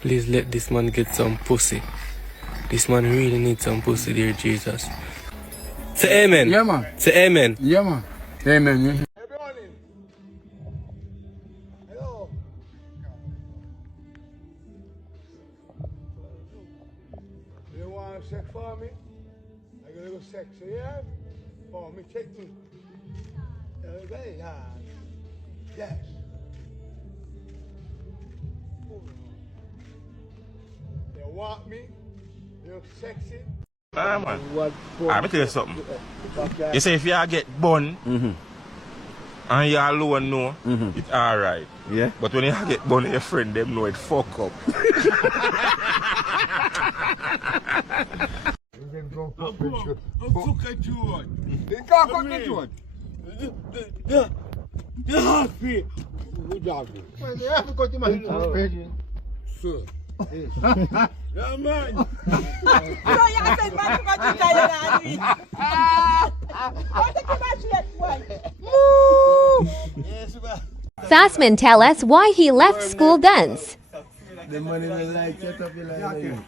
Please let this man get some pussy. This man really needs some pussy, dear Jesus. Say amen. Yeah, man. Say amen. Yeah, man. Amen. Yeah. Hello. You want sex for me? I got a little sex, yeah? For me, check me. Very hard. Yes. You want me? You look sexy? Ah, man. Let me tell you something. You say if you get bun and you alone know, it's alright. Yeah. But when you get bun, your friend them know it fuck up. Look at you. You can't cut me short. You happy? Who happy? Man, you have to cut him out. Sir. Yeah, man. So you can say man to go to China Fassman tell us why he left school dance. The money will like set up your life.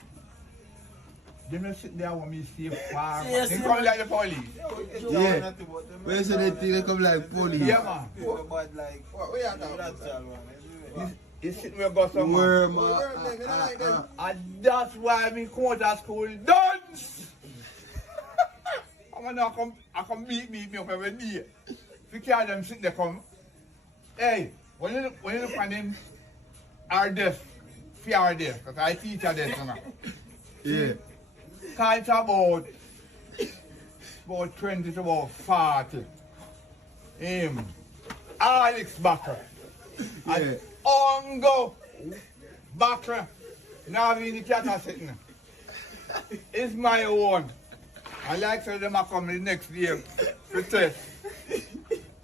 They don't sit there when me stay far. They come like the police. Yeah. Where so they think they come like police? Yeah, man. But like, what you talking? You sit where go Where, somewhere. man? And that's why me come out of school dance. I come beat me up every day. If you can't them sit there come. Hey, when you look at them, our desk, fear desk, because I teach a desk now. Yeah. Cause it's about 20 to about 40. Alex Backer. Yeah. And Ongo Backer. Now in the cat are sitting. It's my own. I like to them come the next day to test.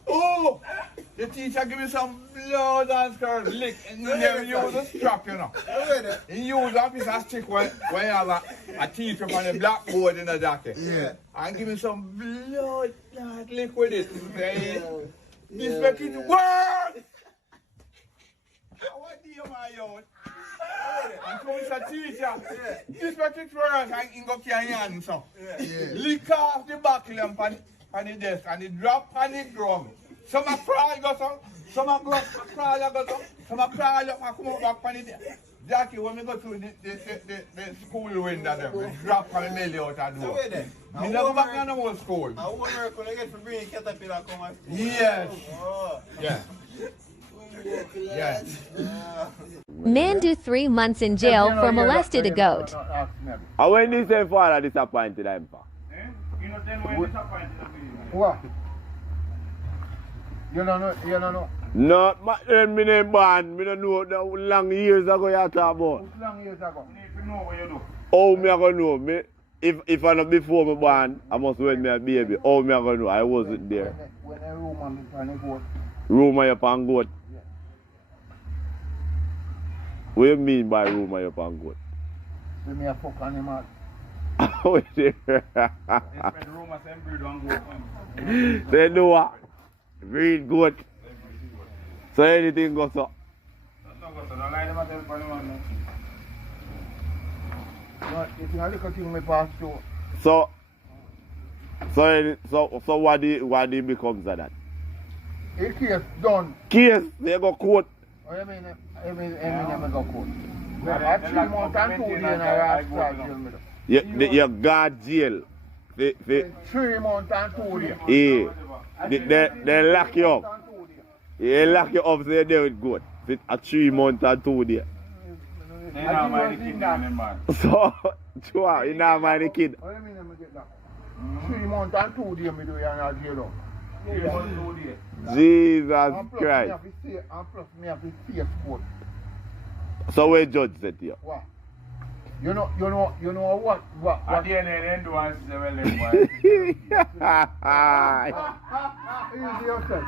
Oh! The teacher give me some blood and skirt lick and then use a strap, you know. He use a piece of stick when you have a teacher on the blackboard in the jacket. Yeah. And give me some blood and lick with it. Say, this fucking word! What do you my own? And so it's a teacher. This fucking word and he go carry hand so. Lick off the buckle on the desk and he drop on the drum. Some are crawl go some, some are go crawl go some, some are crawl up and come up back on the desk. Jackie, when we go to the school window there, we drop on the belly out the door. We never go back on the whole school. I work when I get to bring caterpillar come and Yes. oh. Yeah. Yes. Man do 3 months in jail for molested a goat. And when this same father disappointed him for? You know then when disappointed What? You don't know. No, me name born. Me don't know that long years ago you talk about. How long years ago? You need to know what you do. How me I gonna know? Me if I not before me born, I must when me a baby. How me I gonna know? I wasn't there. When a room on me on the goat. Rumor up and goat. Yeah. What you mean by rumor up and goat? So me a fuck animal. Wait there. They spread rumors and breed on goat. They know what? Breed goat. So anything goes up. Don't lie to myself for the man. If you look at me pass through. So what do becomes of that? The case done. Case, they go court. Oh, you mean I go court. I 3 months and 2 days in a rascal jail. You got jail. 3 months and 2 days. Yeah. They lock you up. They lock you up so you're there with goat. For a 3 months and 2 days. They don't mind the kid, man. So, sure, you not mind the kid. What do you mean I get that? 3 months and 2 days me do you in jail. 3 months, 2 days. Jesus Christ. And plus me have to face court. So where judge said to you? What? You know what? At the end, they do and say, well, then, boy. Easy yourself.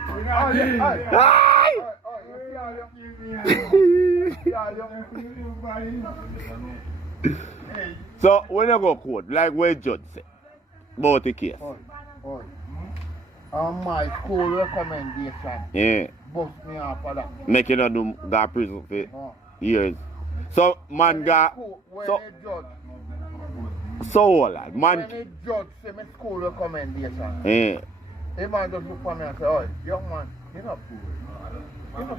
So when you go court, like where judge said about the case? My school recommendation. Yeah. Bust me off for that. Make you not do go prison for years. So man got When so the judge, lad, man. when the judge say me school recommendation, Eh. the man just look for me and say, oh, young man, you know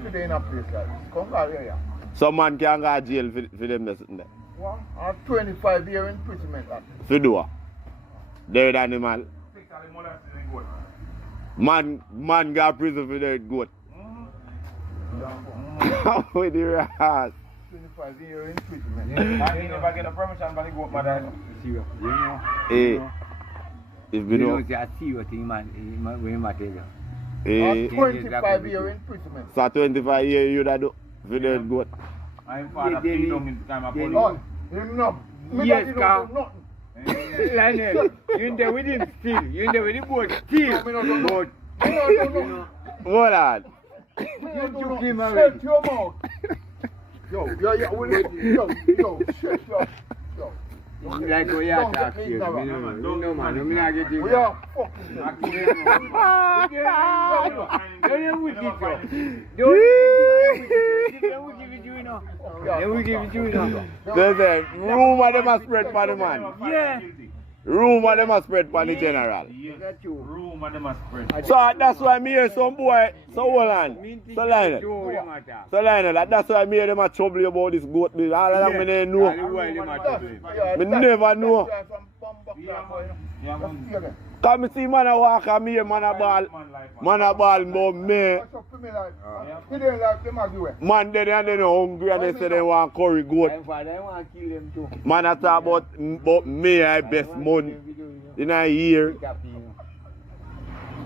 today in a place like this. Come back here. So man can go to jail for them there. What? 25-year imprisonment. For do what? Dead animal. Man got prison for dead goat. How with the rat? 25-year imprisonment. I never get a permission but the goat mother. Eh. If we don't. Eh. 25-year imprisonment. So 25 years you da do for dead goat. I'm father paid them in time of police. Oh, him no. Me Yes, daddy don't car. do nothing. Lionel, you in there with him still. You in there with the boat still. Me no do nothing. But Me no do nothing. What lad? Me no do took nothing. him Shut already. your mouth. Yo, shut your. Yo. like how you Don't talk get me here. ignorant. No, man, I'm not getting We that. are fucking. Don't wicked, yo. Don't wicked with you, you know. Don't wicked with you, you know. Listen, rumor them a spread for the man. Yeah. Rumor them a spread for the general. That's you. Room and them a spread. So that's why me hear some boy, so hold on. So Lionel. So Lionel, that's why me hear them a trouble you about this goat. All of them me never know. Me never know. Cause me see man a walk and me hear man a ball about me. Man then and they hungry and they say they want curry goat. Man a talk about me I best month in a year.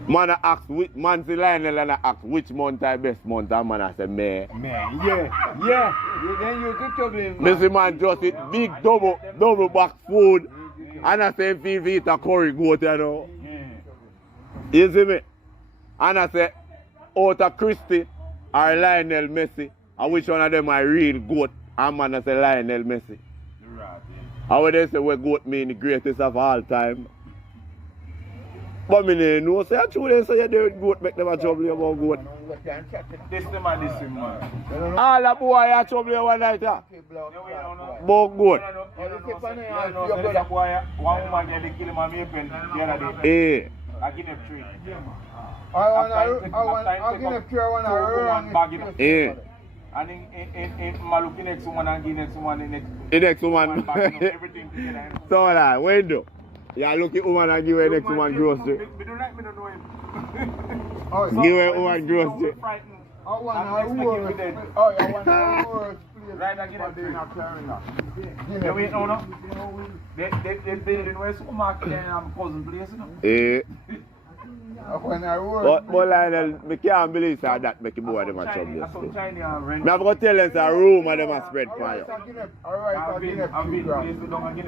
Man a ask which man see Lionel and I ask which month I best month and man I say me. Yeah. Then you could trouble him. Me see man just eat big double back food and I say feel eat a curry goat you know. You see me? And I say out of Christie or Lionel Messi, and which one of them are real goat? And man I say Lionel Messi. And when they say we goat mean the greatest of all time. But me no say true they say they goat make them a trouble you about goat. This them and this him, man. All the boy a trouble you one night about goat. One woman get the kill him and me pen the other day. Eh. I give him 3. I give a pure one. Eh. And in Maluki next one and give next one in The next woman. everything together. So that when do? You look at woman and give her next woman grocery. Me don't like me don't know him. Give her woman grocery. Right, I get it. They wait now, no? They building where supermarket there and cousin place, you know? Eh. When I work. But Lionel, I can't believe that make you boy them a trouble. Some Chinese and rent. I'm going to tell them it's a room and them a spread for you. Alright, I've been placed down again.